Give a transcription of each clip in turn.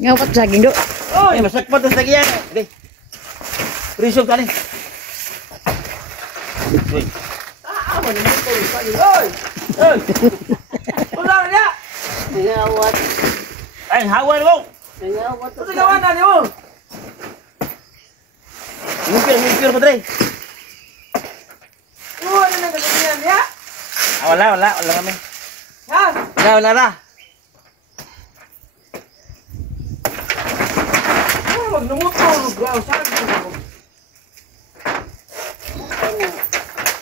Ngawat saging do. Oh, masak pa to sa kiyan. Deh. Prisog ka ni. Uy. Ano mo to? Oy! Oy! Wala na! Ngawat. Ay, hawan mo. Ngawat. Ano gawa na niyo? Mungkir padre. Ano na ganyan ya? Wala kami. Ha? Wala na. Wag lumutulog daw sa akin.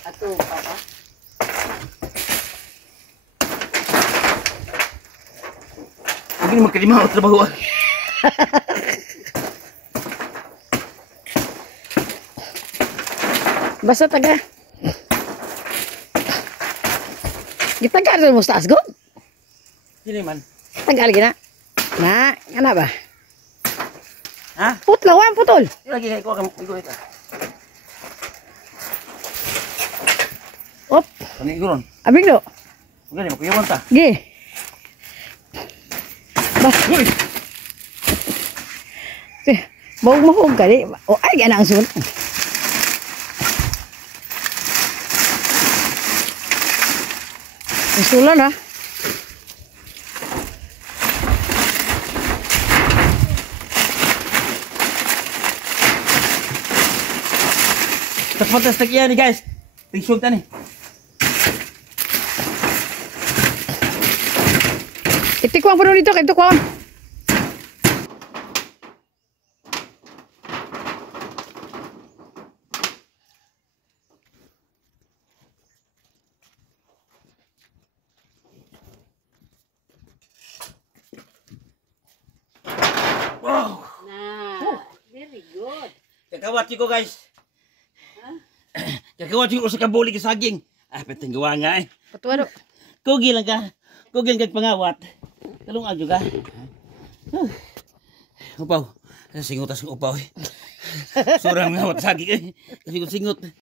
Ato pa ba? Huwag niyo magkalima ako trabaho. Basta taga. Gitaga sa mo sa asgon. Sini man. Tagal gina. Na, ana ba? Ha? Putlawan putol. Lagi ko kamu ito. Op, Kani guron. abig do. Gani makuyawan ta. Gi. Ba, Uy. bau mahog ka di. O ay gana ang sun. Sulan ha. Tapos tak yan ni guys. Prisog ta ni. Itikwang pa dito, itikwang. Wow. Nah, very good. Kakawat ko guys. Kakawat ko sa kabuli ka saging. Ah, peteng gawa nga eh. Patuwa do. Kugi lang ka. Kugi lang kag pangawat. Talungan juga. Upaw. Singot as upaw eh. Surang ngawat saging eh. Singot-singot.